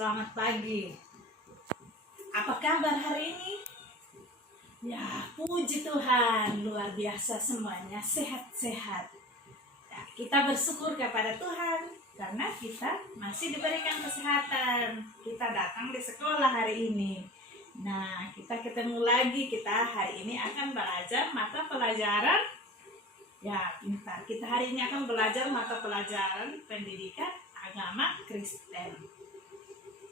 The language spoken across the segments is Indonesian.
Selamat pagi. Apa kabar hari ini? Ya, puji Tuhan, luar biasa semuanya, sehat-sehat. Ya, kita bersyukur kepada Tuhan karena kita masih diberikan kesehatan. Kita datang di sekolah hari ini. Nah, kita ketemu lagi. Kita hari ini akan belajar mata pelajaran. Ya, pintar. Kita hari ini akan belajar mata pelajaran pendidikan agama Kristen.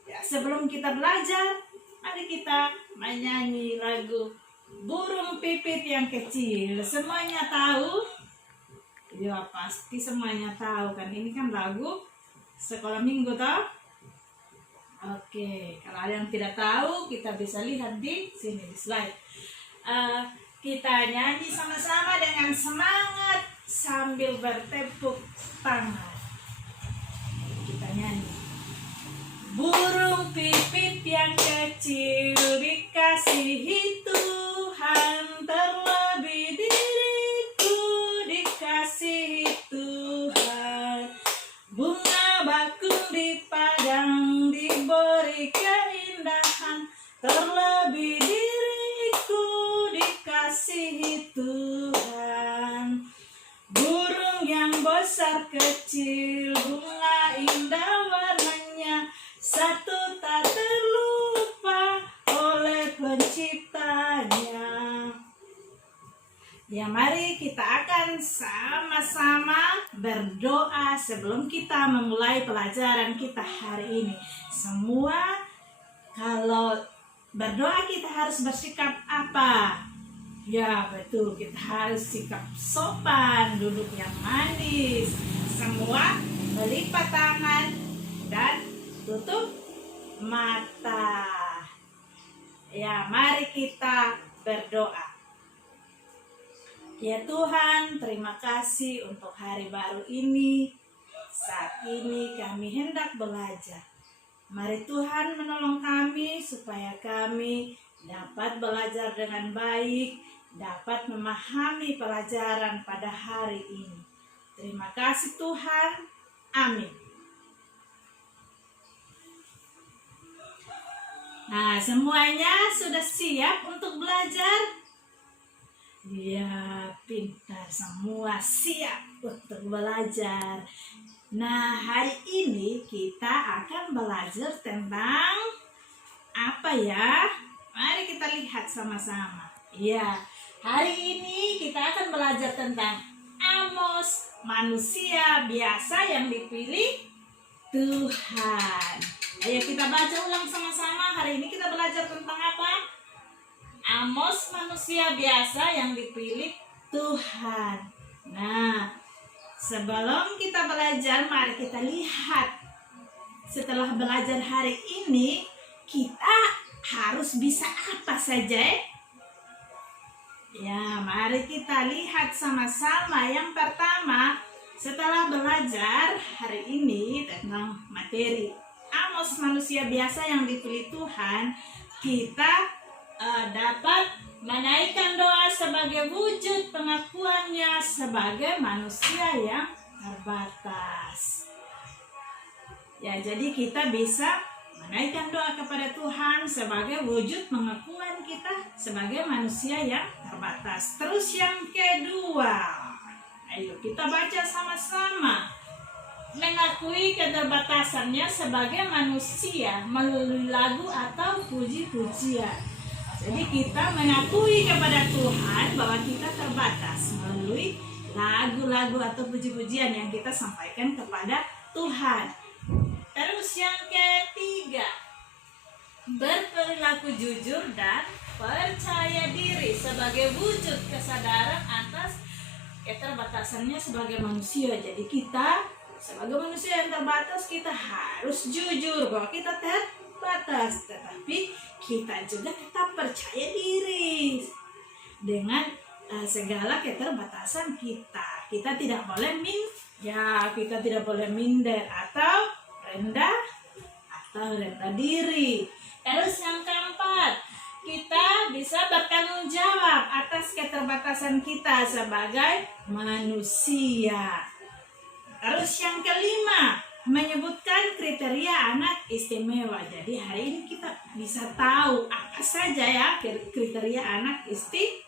Ya, sebelum kita belajar, mari kita menyanyi lagu Burung Pipit yang Kecil. Semuanya tahu? Ya, pasti semuanya tahu kan. Ini kan lagu sekolah minggu toh? Oke, kalau ada yang tidak tahu, kita bisa lihat di sini di slide. Kita nyanyi sama-sama dengan semangat sambil bertepuk tangan. Kita nyanyi. Burung pipit yang kecil dikasihi Tuhan, terlebih diriku dikasihi Tuhan. Bunga bakung di padang diberi keindahan, terlebih diriku dikasihi Tuhan. Burung yang besar kecil, bunga indah warnanya, satu tak terlupa oleh penciptanya. Ya, mari kita akan sama-sama berdoa sebelum kita memulai pelajaran kita hari ini. Semua kalau berdoa kita harus bersikap apa? Ya, betul, kita harus sikap sopan, duduk yang manis. Semua melipat tangan dan tutup mata. Ya, mari kita berdoa. Ya Tuhan, terima kasih untuk hari baru ini. Saat ini kami hendak belajar. Mari Tuhan menolong kami supaya kami dapat belajar dengan baik, dapat memahami pelajaran pada hari ini. Terima kasih Tuhan. Amin. Nah, semuanya sudah siap untuk belajar? Ya, pintar, semua siap untuk belajar. Nah, hari ini kita akan belajar tentang apa ya? Mari kita lihat sama-sama. Ya, hari ini kita akan belajar tentang Amos, manusia biasa yang dipilih Tuhan. Ayo kita baca ulang sama-sama. Hari ini kita belajar tentang apa? Amos, manusia biasa yang dipilih Tuhan. Nah, sebelum kita belajar, mari kita lihat. Setelah belajar hari ini, kita harus bisa apa saja? Ya, mari kita lihat sama-sama. Yang pertama, setelah belajar hari ini tentang materi Amos, manusia biasa yang dipilih Tuhan, kita dapat menaikkan doa sebagai wujud pengakuannya sebagai manusia yang terbatas. Ya, jadi kita bisa menaikkan doa kepada Tuhan sebagai wujud pengakuan kita sebagai manusia yang terbatas. Terus yang kedua, ayo kita baca sama-sama. Mengakui keterbatasannya sebagai manusia melalui lagu atau puji-pujian. Jadi kita mengakui kepada Tuhan bahwa kita terbatas melalui lagu-lagu atau puji-pujian yang kita sampaikan kepada Tuhan. Terus yang ketiga, berperilaku jujur dan percaya diri sebagai wujud kesadaran atas keterbatasannya sebagai manusia. Jadi kita sebagai manusia yang terbatas, kita harus jujur bahwa kita terbatas, tetapi kita juga tetap percaya diri dengan segala keterbatasan kita. Kita tidak boleh kita tidak boleh minder atau rendah diri. Terus yang keempat, kita bisa bertanggung jawab atas keterbatasan kita sebagai manusia. Terus yang kelima, menyebutkan kriteria kriteria anak istimewa. Jadi hari ini kita bisa tahu apa saja ya kriteria anak istimewa.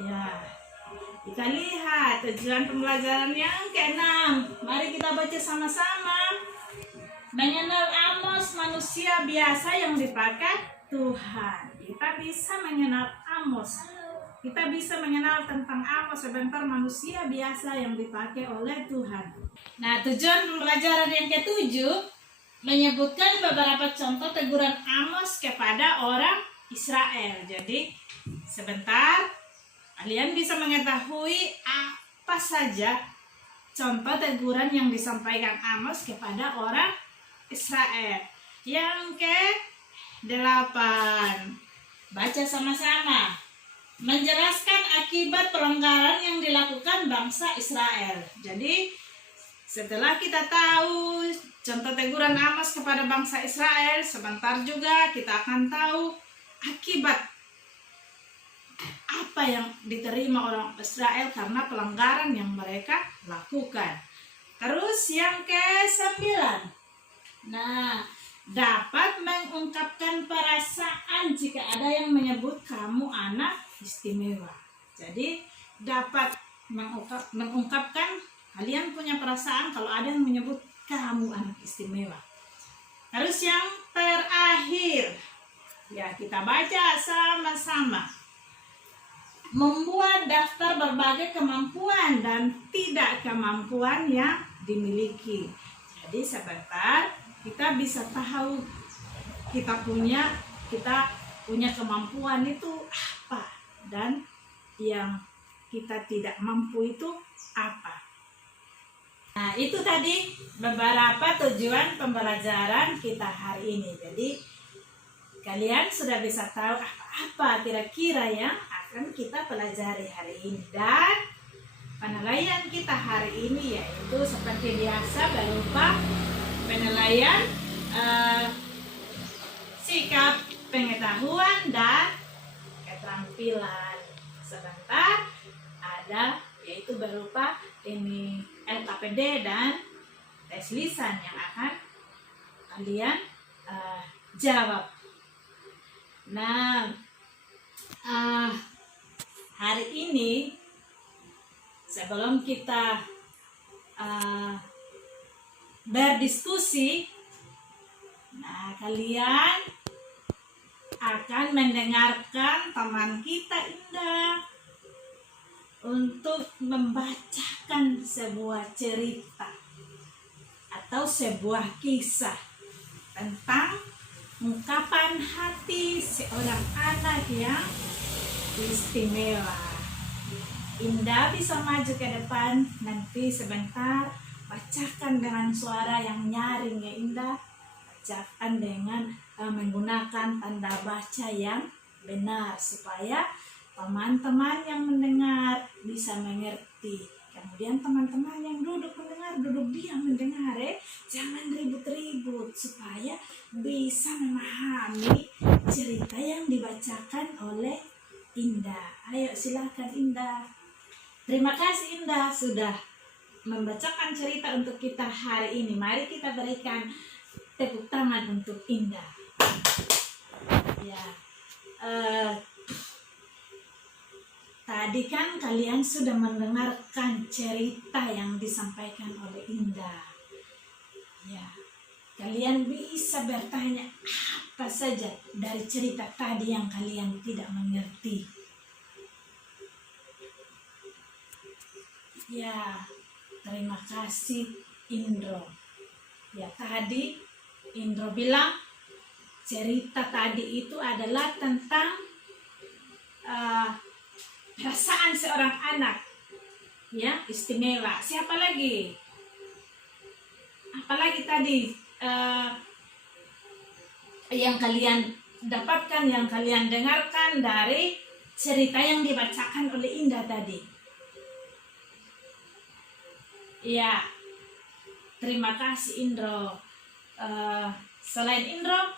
Ya, kita lihat tujuan pembelajaran yang keenam. Mari kita baca sama-sama. Mengenal Amos, manusia biasa yang dipakai Tuhan. Kita bisa mengenal Amos. Kita bisa mengenal tentang Amos sebentar, manusia biasa yang dipakai oleh Tuhan. Nah, tujuan pembelajaran yang ketujuh menyebutkan beberapa contoh teguran Amos kepada orang Israel. Jadi, sebentar, kalian bisa mengetahui apa saja contoh teguran yang disampaikan Amos kepada orang Israel. Yang ke-8, baca sama-sama. Menjelaskan akibat pelanggaran yang dilakukan bangsa Israel. Jadi setelah kita tahu contoh teguran Amos kepada bangsa Israel, sebentar juga kita akan tahu akibat apa yang diterima orang Israel karena pelanggaran yang mereka lakukan. Terus yang ke-9, nah, dapat mengungkapkan perasaan jika ada yang menyebut kamu anak istimewa. Jadi dapat mengungkapkan kalian punya perasaan kalau ada yang menyebut kamu anak istimewa. Terus yang terakhir, ya kita baca sama-sama. Membuat daftar berbagai kemampuan dan tidak kemampuan yang dimiliki. Jadi sebentar kita bisa tahu kita punya kemampuan itu apa dan yang kita tidak mampu itu apa. Nah, itu tadi beberapa tujuan pembelajaran kita hari ini. Jadi kalian sudah bisa tahu apa kira-kira yang akan kita pelajari hari ini. Dan penilaian kita hari ini yaitu seperti biasa berupa penilaian sikap, pengetahuan, dan keterampilan. Sebentar ada yaitu berupa ini LKPD dan tes lisan yang akan kalian jawab. Nah, hari ini sebelum kita berdiskusi, nah kalian akan mendengarkan teman kita Indah untuk membacakan sebuah cerita atau sebuah kisah tentang ungkapan hati seorang anak yang istimewa. Indah bisa maju ke depan, nanti sebentar bacakan dengan suara yang nyaring ya Indah. Bacakan dengan menggunakan tanda baca yang benar supaya teman-teman yang mendengar bisa mengerti. Kemudian teman-teman yang duduk mendengar, duduk diam mendengar jangan ribut-ribut supaya bisa memahami cerita yang dibacakan oleh Indah. Ayo silakan Indah. Terima kasih Indah sudah membacakan cerita untuk kita hari ini. Mari kita berikan tepuk tangan untuk Indah. Ya, tadi kan kalian sudah mendengarkan cerita yang disampaikan oleh Indah. Ya, kalian bisa bertanya apa saja dari cerita tadi yang kalian tidak mengerti. Ya, terima kasih Indro. Ya, tadi Indro bilang cerita tadi itu adalah tentang perasaan seorang anak ya istimewa. Siapa lagi? Apalagi tadi yang kalian dapatkan, yang kalian dengarkan dari cerita yang dibacakan oleh Indah tadi? Ya, terima kasih Indro. Selain Indro,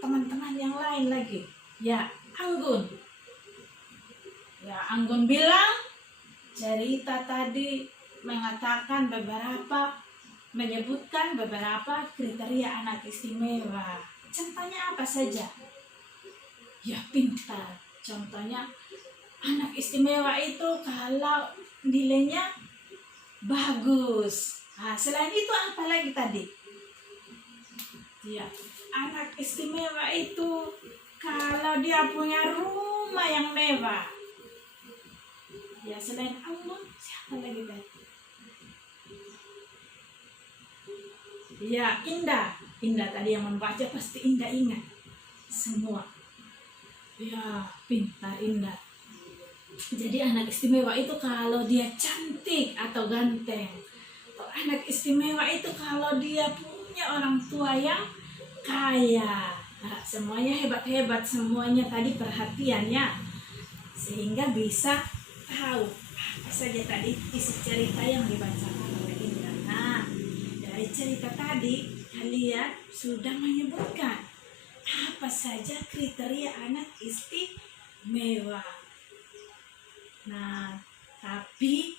teman-teman yang lain lagi. Ya, Anggun. Ya, Anggun bilang cerita tadi menyebutkan beberapa kriteria anak istimewa. Contohnya apa saja? Ya, pintar. Contohnya anak istimewa itu kalau nilainya bagus. Nah, selain itu apa lagi tadi? Ya, anak istimewa itu kalau dia punya rumah yang mewah. Ya, selain Allah, siapa lagi tadi? Ya, Indah. Indah tadi yang membaca pasti Indah ingat semua. Ya, pintar Indah. Jadi anak istimewa itu kalau dia cantik atau ganteng. Anak istimewa itu kalau dia punya orang tua yang kaya. Nah, semuanya hebat-hebat, semuanya tadi perhatiannya. Sehingga bisa tahu apa saja tadi isi cerita yang dibacakan oleh Indah. Nah, dari cerita tadi kalian sudah menyebutkan apa saja kriteria anak istimewa. Nah, tapi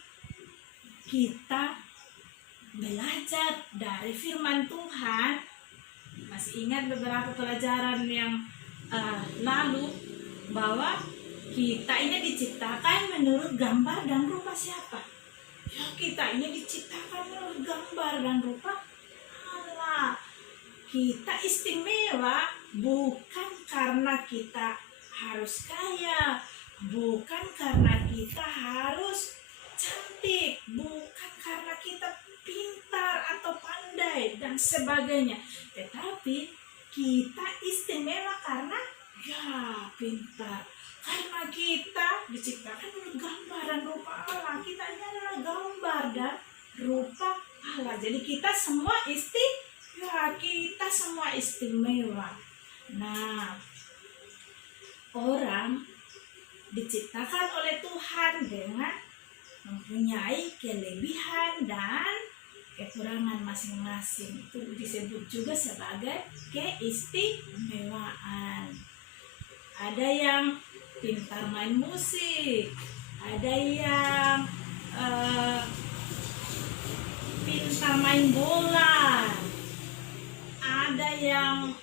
kita belajar dari firman Tuhan. Masih ingat beberapa pelajaran yang lalu bahwa kita ini diciptakan menurut gambar dan rupa siapa? Ya, kita ini diciptakan menurut gambar dan rupa Allah. Kita istimewa bukan karena kita harus kaya, bukan karena kita harus cantik, bukan karena kita pintar atau pandai dan sebagainya, tetapi kita istimewa karena ya pintar, karena kita diciptakan menurut gambar dan rupa Allah. Kita ini adalah gambar dan rupa Allah. Jadi kita semua istimewa. Nah, orang diciptakan oleh Tuhan dengan mempunyai kelebihan dan kekurangan masing-masing. Itu disebut juga sebagai keistimewaan. Ada yang pintar main musik, ada yang pintar main bola, ada yang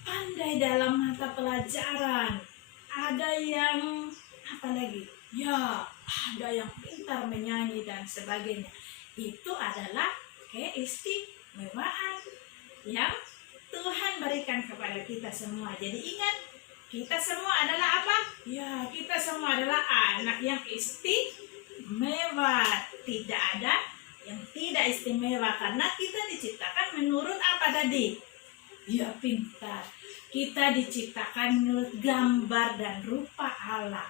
pandai dalam mata pelajaran, ada yang apa lagi? Ya, ada yang pintar menyanyi dan sebagainya. Itu adalah keistimewaan yang Tuhan berikan kepada kita semua. Jadi ingat, kita semua adalah apa? Ya, kita semua adalah anak yang istimewa. Tidak ada yang tidak istimewa karena kita diciptakan menurut apa tadi? Ya, pintar. Kita diciptakan menurut gambar dan rupa Allah.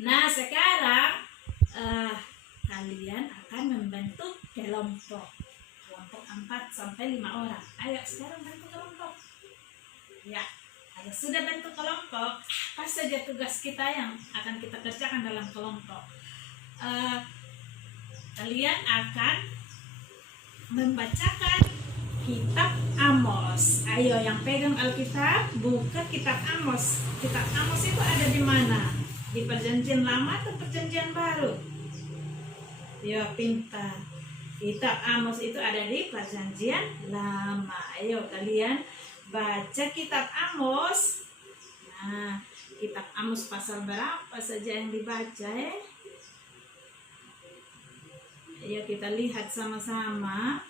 Nah, sekarang kalian akan membentuk kelompok 4 sampai 5 orang. Ayo sekarang bentuk kelompok. Ya, kalau sudah bentuk kelompok, apa saja tugas kita yang akan kita kerjakan dalam kelompok? Kalian akan membacakan kitab Amos. Ayo yang pegang Alkitab, buka kitab Amos. Kitab Amos itu ada di mana? Di Perjanjian Lama atau Perjanjian Baru? Ya, pintar. Kitab Amos itu ada di Perjanjian Lama. Ayo kalian baca kitab Amos. Nah, kitab Amos pasal berapa saja yang dibaca ya? Ayo kita lihat sama-sama.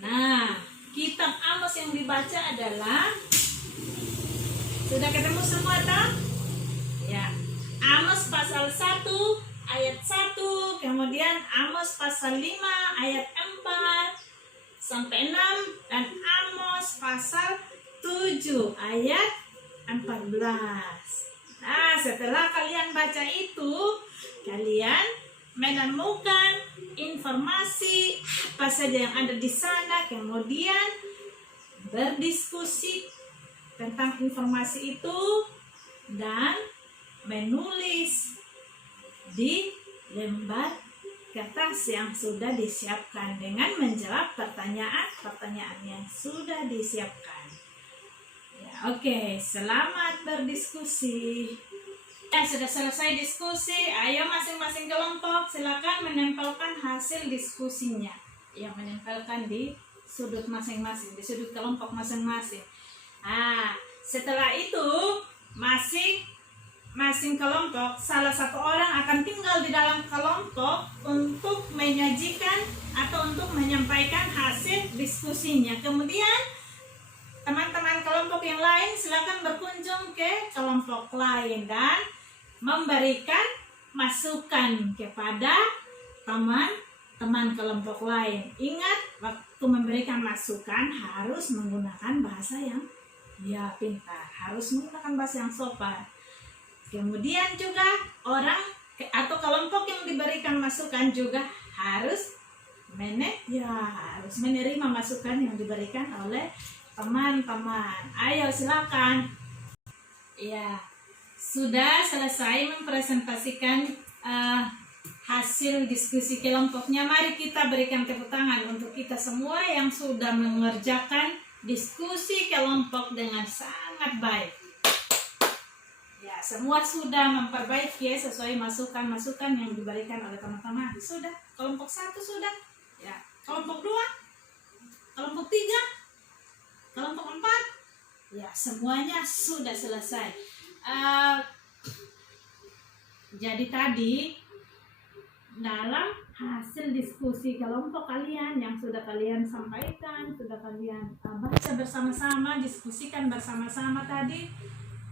Nah, kitab Amos yang dibaca adalah, sudah ketemu semua toh? Ya. Amos pasal 1 ayat 1, kemudian Amos pasal 5 ayat 4 sampai 6, dan Amos pasal 7 ayat 14. Nah, setelah kalian baca itu, kalian menemukan informasi apa saja yang ada di sana, kemudian berdiskusi tentang informasi itu dan menulis di lembar kertas yang sudah disiapkan dengan menjawab pertanyaan-pertanyaan yang sudah disiapkan. Ya, oke, selamat berdiskusi. Ya, sudah selesai diskusi. Ayo masing-masing kelompok silakan menempelkan hasil diskusinya. Yang menempelkan di sudut masing-masing, di sudut kelompok masing-masing. Setelah itu masing kelompok, salah satu orang akan tinggal di dalam kelompok untuk menyajikan atau untuk menyampaikan hasil diskusinya. Kemudian teman-teman kelompok yang lain silakan berkunjung ke kelompok lain dan memberikan masukan kepada teman-teman kelompok lain. Ingat, waktu memberikan masukan harus menggunakan bahasa yang pintar, harus menggunakan bahasa yang sopan. Kemudian juga orang atau kelompok yang diberikan masukan juga harus menerima masukan yang diberikan oleh teman-teman. Ayo silakan. Ya, sudah selesai mempresentasikan hasil diskusi kelompoknya. Mari kita berikan tepuk tangan untuk kita semua yang sudah mengerjakan diskusi kelompok dengan sangat baik. Ya, semua sudah memperbaiki ya, sesuai masukan-masukan yang diberikan oleh teman-teman. Sudah, kelompok 1 sudah. Ya, kelompok 2, kelompok 3, kelompok 4. Ya, semuanya sudah selesai. Jadi tadi dalam hasil diskusi kelompok kalian yang sudah kalian sampaikan, sudah kalian baca bersama-sama, diskusikan bersama-sama tadi,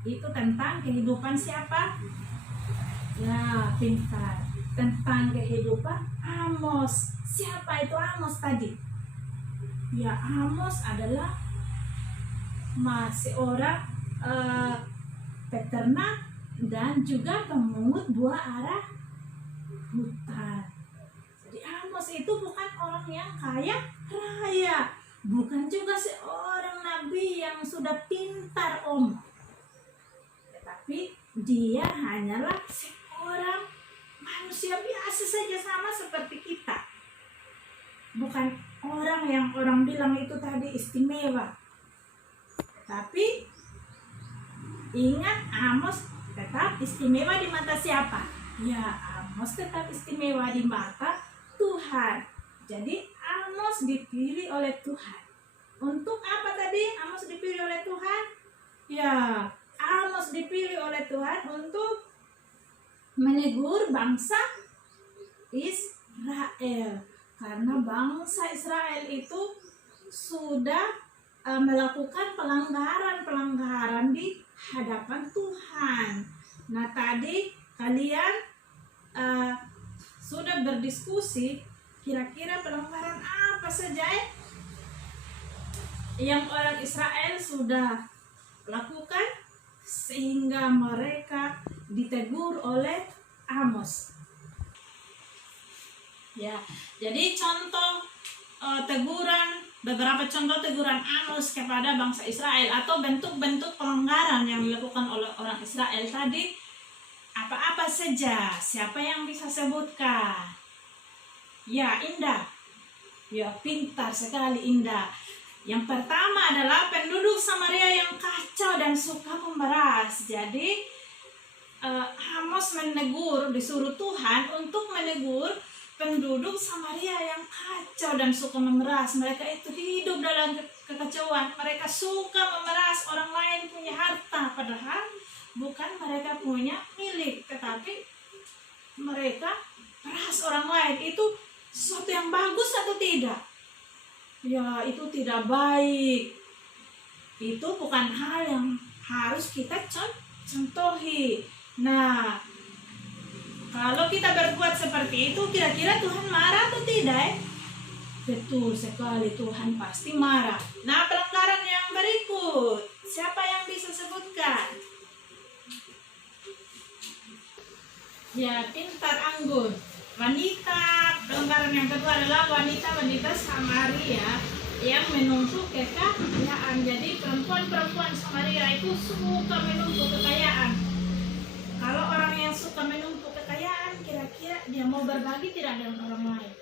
itu tentang kehidupan siapa? Ya, pintar. Tentang kehidupan Amos. Siapa itu Amos tadi? Ya, Amos adalah seorang peternak dan juga pemungut buah arah hutan. Jadi Amos itu bukan orang yang kaya raya, bukan juga seorang nabi yang sudah pintar tapi dia hanyalah seorang manusia biasa saja, sama seperti kita. Bukan orang yang orang bilang itu tadi istimewa. Tapi ingat, Amos tetap istimewa di mata siapa? Ya, Amos tetap istimewa di mata Tuhan. Jadi Amos dipilih oleh Tuhan. Untuk apa tadi Amos dipilih oleh Tuhan? Ya, Amos dipilih oleh Tuhan untuk menegur bangsa Israel, karena bangsa Israel itu sudah melakukan pelanggaran di hadapan Tuhan. Nah, tadi kalian sudah berdiskusi kira-kira pelanggaran apa saja yang orang Israel sudah lakukan sehingga mereka ditegur oleh Amos. Ya, jadi beberapa contoh teguran Amos kepada bangsa Israel atau bentuk-bentuk pelanggaran yang dilakukan oleh orang Israel tadi, apa-apa saja? Siapa yang bisa sebutkan? Ya, Indah. Ya, pintar sekali Indah. Yang pertama adalah penduduk Samaria yang kacau dan suka memeras. Jadi Amos disuruh Tuhan untuk menegur penduduk Samaria yang kacau dan suka memeras. Mereka itu hidup dalam kekacauan. Mereka suka memeras orang lain punya harta, padahal bukan mereka punya milik, tetapi mereka peras orang lain. Itu sesuatu yang bagus atau tidak? Ya, itu tidak baik. Itu bukan hal yang harus kita contohi. Nah, kalau kita berbuat seperti itu, kira-kira Tuhan marah atau tidak? Betul sekali, Tuhan pasti marah. Nah, pelanggaran yang berikut, siapa yang bisa sebutkan? Ya, pintar anggun. Wanita, pelanggaran yang kedua adalah wanita Samaria yang menuntut kekayaan. Jadi perempuan Samaria itu suka menuntut kekayaan. Kalau orang yang suka menuntut kekayaan, kira-kira dia mau berbagi tidak dengan orang lain?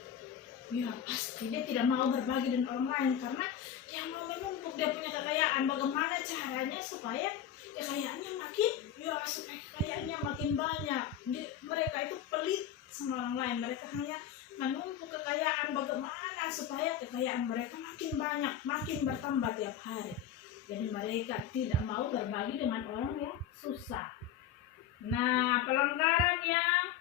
Ya, pasti dia tidak mau berbagi dengan orang lain, karena dia mau menuntut dia punya kekayaan. Bagaimana caranya supaya kekayaannya makin, ya supaya kekayaannya makin banyak. Mereka itu pelit sama orang lain, mereka hanya menumpuk kekayaan, bagaimana supaya kekayaan mereka makin banyak, makin bertambah tiap hari. Jadi mereka tidak mau berbagi dengan orang yang susah. Nah, pelanggaran yang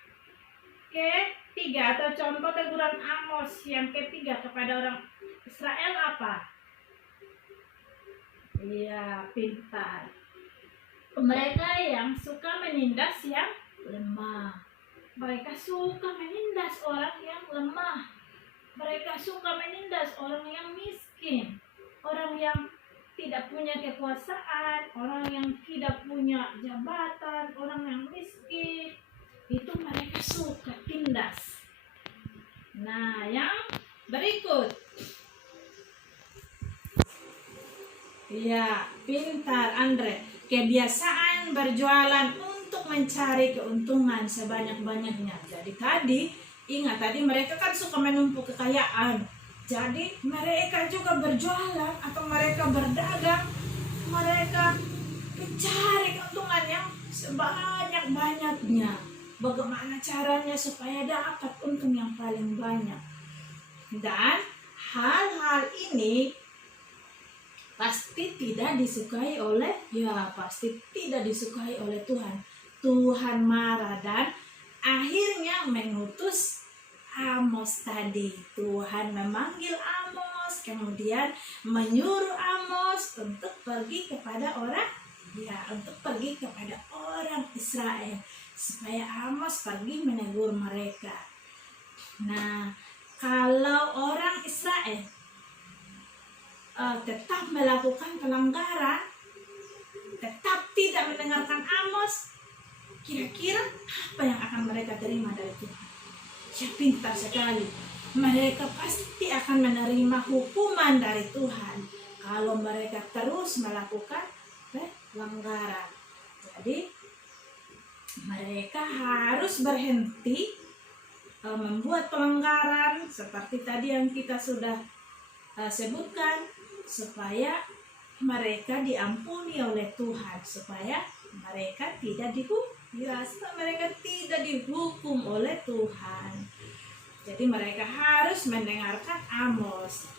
ketiga atau contoh teguran Amos yang ketiga kepada orang Israel apa? Iya, pintar. Mereka yang suka menindas yang lemah. Mereka suka menindas orang yang lemah. Mereka suka menindas orang yang miskin, orang yang tidak punya kekuasaan, orang yang tidak punya jabatan, orang yang miskin. Itu mereka suka tindas. Nah, yang berikut. Ya, pintar Andre. Kebiasaan berjualan untuk mencari keuntungan sebanyak-banyaknya. Jadi ingat tadi mereka kan suka menumpuk kekayaan. Jadi mereka juga berjualan atau mereka berdagang. Mereka mencari keuntungan yang sebanyak-banyaknya. Bagaimana caranya supaya dapat untung yang paling banyak. Dan hal-hal ini pasti tidak disukai oleh Tuhan. Tuhan marah dan akhirnya mengutus Amos tadi. Tuhan memanggil Amos, kemudian menyuruh Amos untuk pergi kepada orang Israel, supaya Amos pergi menegur mereka. Nah, kalau orang Israel tetap melakukan pelanggaran, tetap tidak mendengarkan Amos, kira-kira apa yang akan mereka terima dari Tuhan? Ya, pintar sekali. Mereka pasti akan menerima hukuman dari Tuhan kalau mereka terus melakukan pelanggaran. Jadi mereka harus berhenti membuat pelanggaran seperti tadi yang kita sudah sebutkan, supaya mereka diampuni oleh Tuhan, supaya mereka tidak dihukum oleh Tuhan. Jadi mereka harus mendengarkan Amos.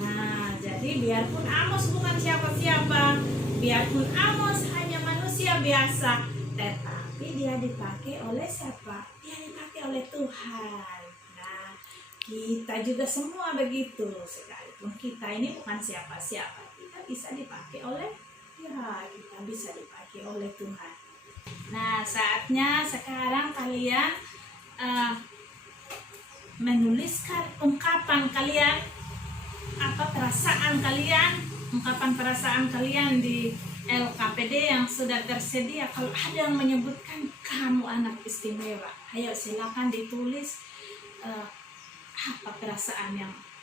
Nah, jadi biarpun Amos bukan siapa-siapa, biarpun Amos hanya manusia biasa, tetapi dia dipakai oleh siapa? Dia dipakai oleh Tuhan. Nah, kita juga semua begitu. Sekalipun kita ini bukan siapa-siapa, kita bisa dipakai oleh Tuhan. Nah, saatnya sekarang kalian menuliskan ungkapan kalian, ungkapan perasaan kalian di LKPD yang sudah tersedia. Kalau ada yang menyebutkan kamu anak istimewa, ayo silakan ditulis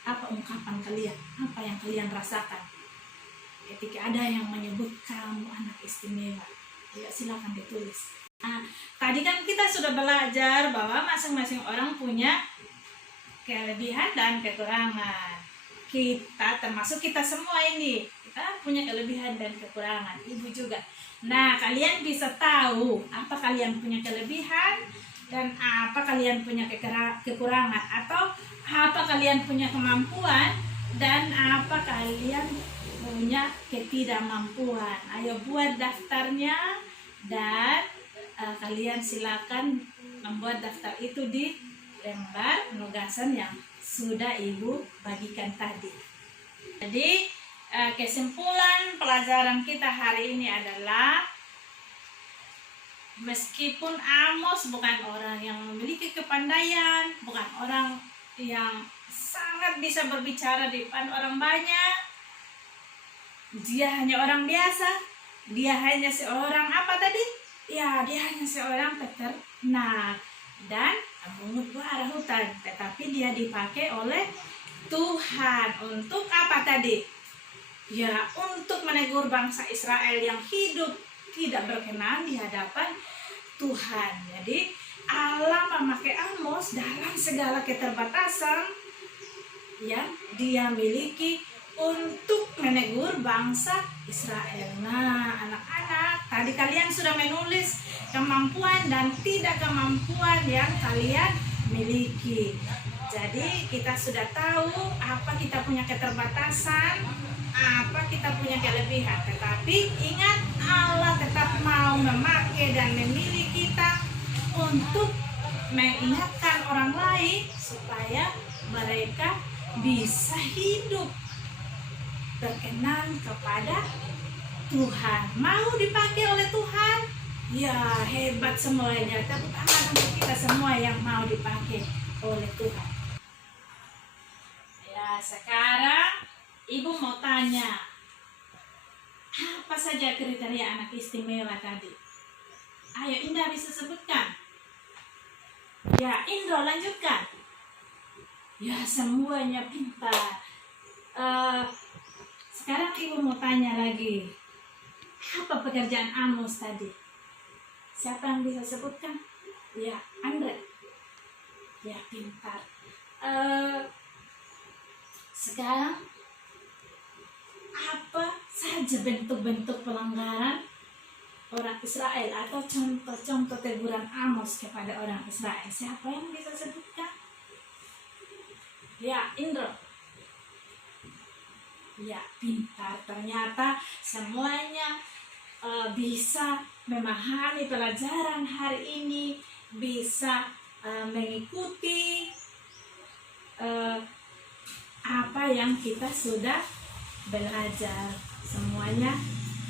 apa ungkapan kalian, apa yang kalian rasakan ketika ada yang menyebut kamu anak istimewa. Ayo silakan ditulis. Nah, tadi kan kita sudah belajar bahwa masing-masing orang punya kelebihan dan kekurangan. Kita, termasuk kita semua ini, kita punya kelebihan dan kekurangan. Ibu juga. Nah, kalian bisa tahu apa kalian punya kelebihan dan apa kalian punya kekurangan, atau apa kalian punya kemampuan dan apa kalian punya ketidakmampuan. Ayo buat daftarnya dan kalian silakan membuat daftar itu di lembar penugasan yang sudah Ibu bagikan tadi. Jadi kesimpulan pelajaran kita hari ini adalah, meskipun Amos bukan orang yang memiliki kepandaian, bukan orang yang sangat bisa berbicara di depan orang banyak, dia hanya orang biasa, dia hanya seorang dia hanya seorang peternak dan pungut arah hutan, tetapi dia dipakai oleh Tuhan untuk apa tadi? Ya, untuk menegur bangsa Israel yang hidup tidak berkenan di hadapan Tuhan. Jadi Allah memakai Amos dalam segala keterbatasan yang dia miliki untuk menegur bangsa Israel. Nah, anak-anak, tadi kalian sudah menulis kemampuan dan tidak kemampuan yang kalian miliki. Jadi kita sudah tahu apa kita punya keterbatasan, apa kita punya kelebihan. Tetapi ingat, Allah tetap mau memakai dan memilih kita untuk mengingatkan orang lain supaya mereka bisa hidup berkenan kepada Tuhan. Mau dipakai oleh Tuhan? Ya, hebat semuanya. Tepuk tangan untuk kita semua yang mau dipakai oleh Tuhan. Ya, sekarang Ibu mau tanya, apa saja kriteria anak istimewa tadi? Ayo Indah bisa sebutkan. Ya, Indro lanjutkan. Ya, semuanya pintar. Sekarang Ibu mau tanya lagi, apa pekerjaan Amos tadi? Siapa yang bisa sebutkan? Ya, Andre. Ya, pintar. Sekarang apa saja bentuk-bentuk pelanggaran orang Israel atau contoh-contoh teguran Amos kepada orang Israel? Siapa yang bisa sebutkan? Ya, Indro. Ya, pintar. Ternyata semuanya bisa memahami pelajaran hari ini, bisa mengikuti apa yang kita sudah belajar. Semuanya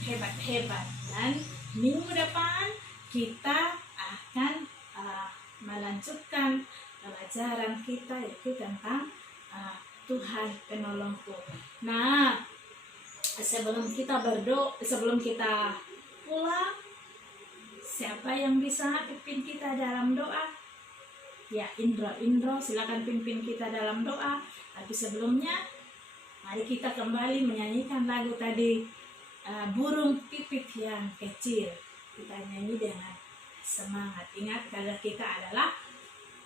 hebat-hebat, dan minggu depan kita akan melanjutkan pelajaran kita, yaitu tentang Tuhan penolongku. Nah, sebelum kita pulang, siapa yang bisa pimpin kita dalam doa? Ya, Indro silakan pimpin kita dalam doa. Tapi sebelumnya, mari kita kembali menyanyikan lagu tadi, burung pipit yang kecil. Kita nyanyi dengan semangat. Ingat, kalau kita adalah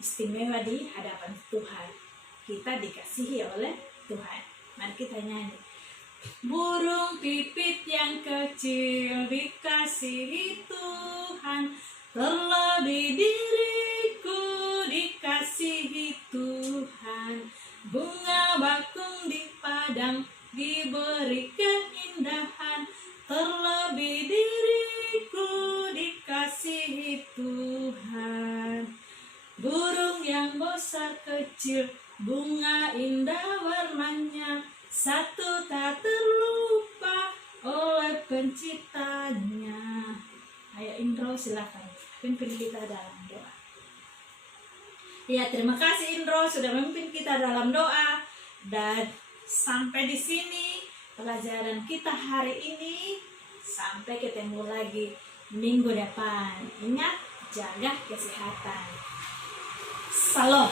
istimewa di hadapan Tuhan. Kita dikasihi oleh Tuhan. Mari kita nyanyi. Burung pipit yang kecil dikasihi Tuhan, terlebih diriku dikasihi Tuhan. Bunga bakung di padang diberi keindahan, terlebih diriku dikasihi Tuhan. Burung yang besar kecil, bunga indah warnanya, satu tak terlupa oleh penciptanya. Ayo Indro, silakan pimpin kita dalam doa. Ya, terima kasih Indro sudah memimpin kita dalam doa. Dan sampai di sini pelajaran kita hari ini. Sampai ketemu lagi minggu depan. Ingat, jaga kesehatan. Salam.